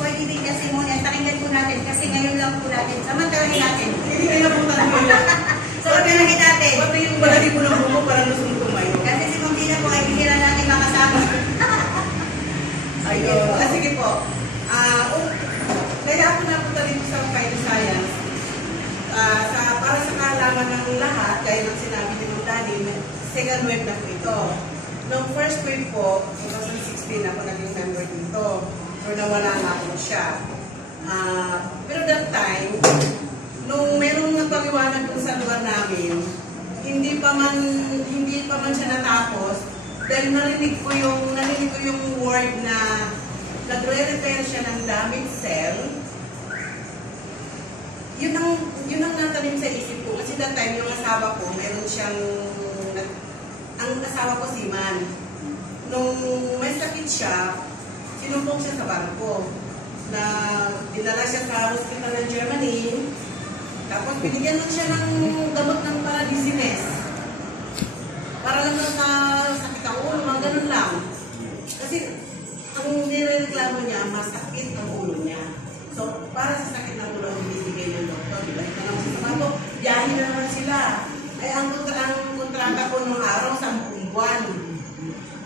pwede din kasi muna, pakinggan po natin kasi ngayon lang po natin. Samantalahin natin. Hindi kayo po tayo. Samantalahin natin. Pati yung baladi po ng buko para lusong tumayo. Kasi si Ma'am Dina po ay bihira natin makasama. Ayun. Sige po. Kaya ako napunta rin sa Phytoscience. Para sa kaalaman ng lahat, kaya nang sinabi ni Ma'am Dani, second wave na po ito. Noong first wave po, 2016 ako naging member dito. So nawala na ako siya. Pero that time, nung merong nagpaliwanag dun sa lugar namin, hindi pa man siya natapos dahil narinig ko yung word na nagre-repair siya ng damaged cell. Yun ang natanim sa isip ko kasi that time yung asawa ko, meron siyang ang asawa ko seaman. Nung may sakit siya, sinumpong siya sa barko na dinala siya sa hospital ng Germany. Tapos binigyan lang siya ng gamot ng paradisimes. Para lang sa sakit ang ulo, mga ganun lang. Kasi ang nireklamo niya, masakit ang ulo niya. So, para sa sakit ng ulo, binibigay ng doktor. Dahil na lang sa barko, biyahe na naman sila. Ay, ang kontrata ko nung araw, 10 buwan.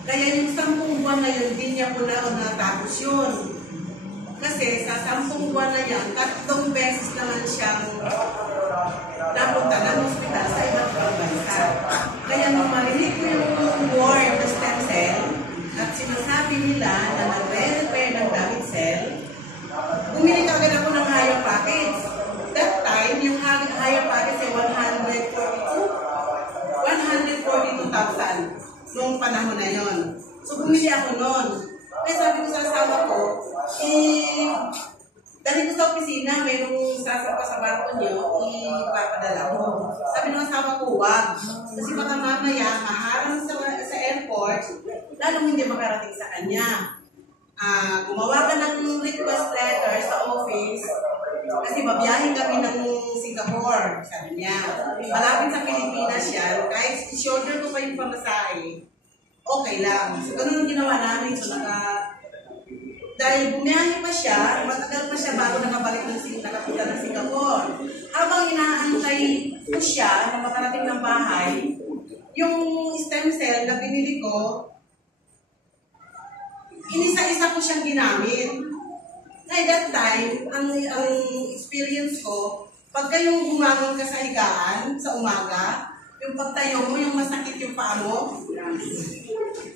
Kaya yung 10 buwan na yun, hindi niya po natapos yun. Kasi sa 10 buwan na yan, 3 beses naman siyang napunta ng hospital sa iba't ibang bansa. Kaya nung marinig ko yung word na stem cell, at sinasabi nila na nagre-repair ng damaged cell, bumili kagad ako ng higher package. That time, yung higher package ay 142,000 noong panahon na yon. So, bumili ako noon. Kaya sabi ko sa asawa ko, dahil ko sa opisina, mayroong sasapa sa barko niyo, ipapadala ko. Sabi ng asawa ko, wag. Kasi baka mamaya, maharang sa airport, lalong hindi makarating sa kanya. Gumawa ka ng request letter sa office, kasi mabiyahin kami ng Singapore, sabi niya. Malapit sa Pilipinas yan, kahit i-shoulder ko pa yung pamasahe, okay lang. So, ganun ang ginawa namin. So, dahil bumiyahe pa siya, matagal pa siya bago nakapunta ng Singapore. Habang inaantay ko siya na makarating ng bahay, yung stem cell na binili ko, inisa-isa ko siyang ginamit. At that time, ang experience ko, pagka yung bumangon ka sa higaan sa umaga, yung pagtayo mo, yung masakit yung paa mo,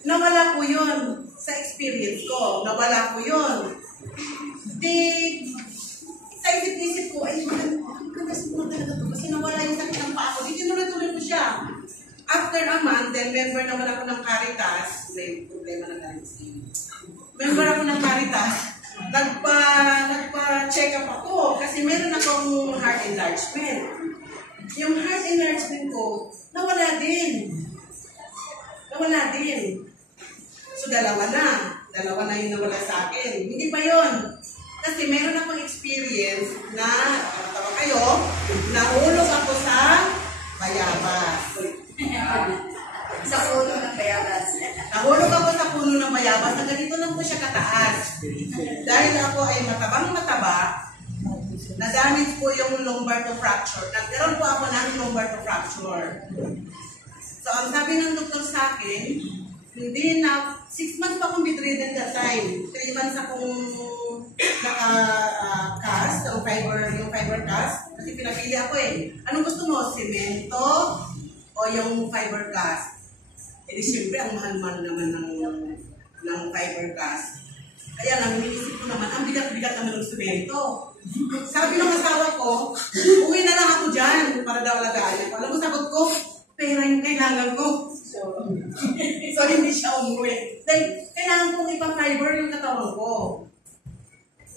nawala ko yun sa experience ko. Nawala ko yun. Sa isip-isip ko, ay, magandang mo talaga ito kasi nawala yung sakit ng paa ko. Di tinuloy-tuloy ko siya. After a month, then member naman ako ng Caritas. May problema na Caritas. Member ako ng Caritas. Nagpa-check up ako kasi meron akong heart enlargement. Yung heart enlargement ko, nawala din. So, dalawa na yung nawala sa akin. Hindi pa yon. Kasi meron akong experience na, tawa kayo, nahulog ako sa bayabas. Sa puno ng bayabas. Nahulog ako sa puno ng bayabas na ganito lang po siya kataas. Dahil ako ay matabang-mataba, na-damage po yung lumbar to fracture. Nagkaroon po ako ng lumbar to fracture. So, ang sabi ng doktor sa akin, hindi na, 6 months pa akong bedridden that time. 3 months akong naka-cast, yung fiber cast. Kasi pinapili ako eh. Anong gusto mo? Semento o yung fiber cast? Eh di siyempre, ang mahal-mahal naman ng fiber cast. Kaya lang, iniisip ko naman, ang bigat-bigat naman ng semento. Sabi ng asawa ko, uwi na lang ako dyan para daw alagaan ako. Alam mo, sagot ko, pera yung kailangan ko. So hindi siya umuwi. Dahil kailangan kong ipa-fiber yung katawan ko.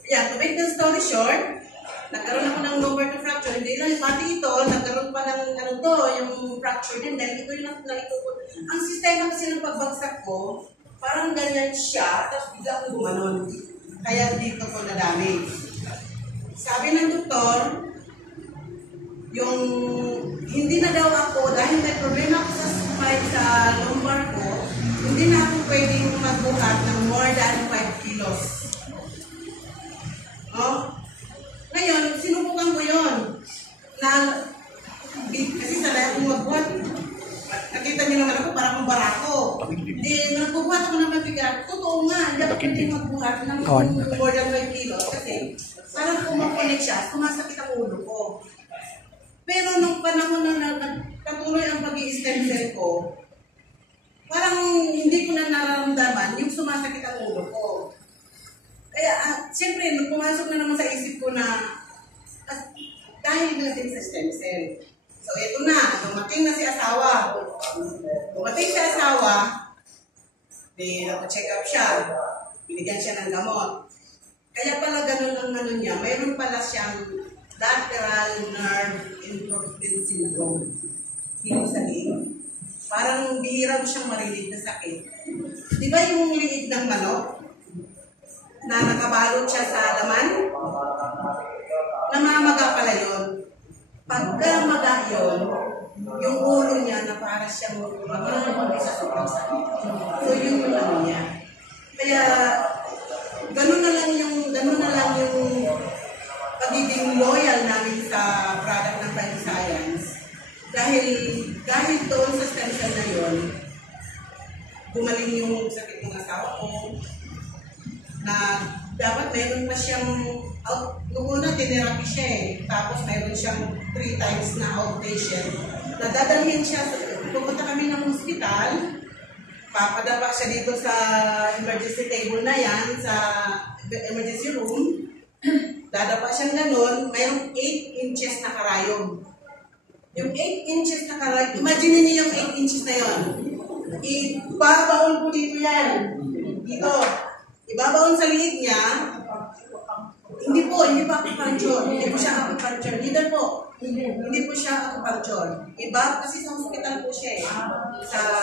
Yeah, to make the story short, nagkaroon ako ng lumbar to fracture. Hindi lang, pati ito, nagkaroon pa ng yung fracture din. Dahil ito yung naitupot. Ang sistema kasi ng pagbagsak ko, parang ganyan siya, tapos bigla akong gumanon. Kaya dito ko na-damage. Sabi ng doktor, yung hindi na daw ako, dahil may problema ako sa lumbar ko, hindi na ako pwedeng magbuhat ng more than 5 kilos. Oh? Ngayon, sinubukan ko yun. Kasi sa lahat ng magbuhat, nakita niyo naman ako, parang kung barako. Hindi, nagbubuhat ako ng mabigat. Totoo nga, hindi ako pwede magbuhat ng more than 5 kilos. Kasi parang kumakonek siya, sumasakit ang ulo ko. Pero nung panahon na patuloy ang pag-i-stem cell ko, parang hindi ko na nararamdaman yung sumasakit ang ulo ko. Kaya, siyempre, nung pumasok na naman sa isip ko na dahil na din sa stem cell. So, ito na, dumating na si asawa. Dumating si asawa, check up siya. Binigyan siya ng gamot. Kaya pala ganun ang ano niya, mayroon pala siyang lateral nerve introspection syndrome. Ibig sabihin, parang bihira mo siyang marinig na sakit. Di ba yung liit ng manok na nakabalot siya sa laman? Namamaga pala yun. Pagka maga yun, yung ulo niya na para siyang magkakaroon sa sobrang sakit. So yun yung ano niya. Kaya ganun na lang yung pagiging loyal namin sa product ng Prime Science. Dahil doon sa stem cell na yun, gumaling yung sakit ng asawa ko, na dapat meron pa siyang noong una, tinerapi siya eh. Tapos meron siyang 3 times na outpatient. Nadadalhin siya, pupunta kami ng hospital, papadaba siya dito sa emergency table na yan, sa emergency room. Dadapa siyang ganun, mayroong 8 inches na karayom. Yung 8 inches na karayom, imagine niyo yung 8 inches na yon. Ibabaon po dito yan. Dito. Ibabaon sa liig niya. Hindi pa acupuncture. Hindi po siya acupuncture. Leader po. Hindi po siya acupuncture. Iba, kasi sa hospital po siya eh. Sa